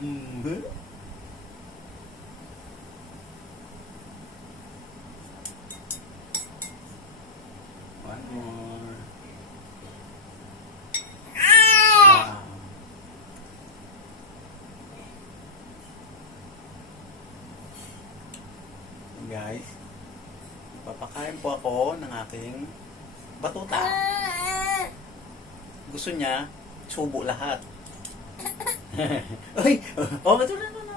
Mm. One more. Ah. Guys, papakain po ako ng aking batuta. Gusto niya, subo lahat. Ay! Oh, batuta na na.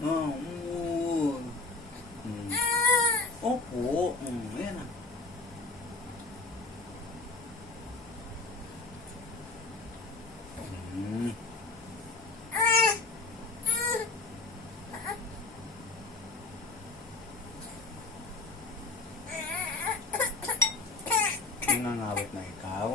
Oh, opo. Ayan na. Nangangawit na ikaw.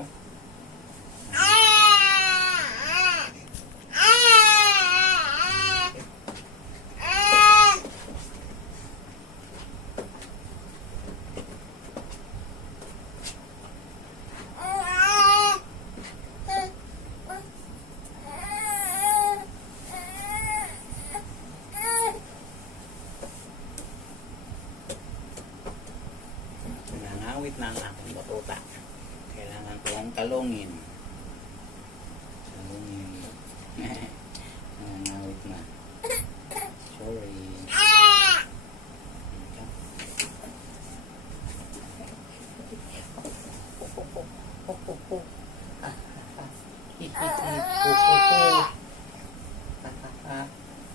Nangangawit na ang aking batuta. Kailangan kong kalungin. Kalungin. Nangangawit na. Sorry.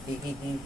Hihihi.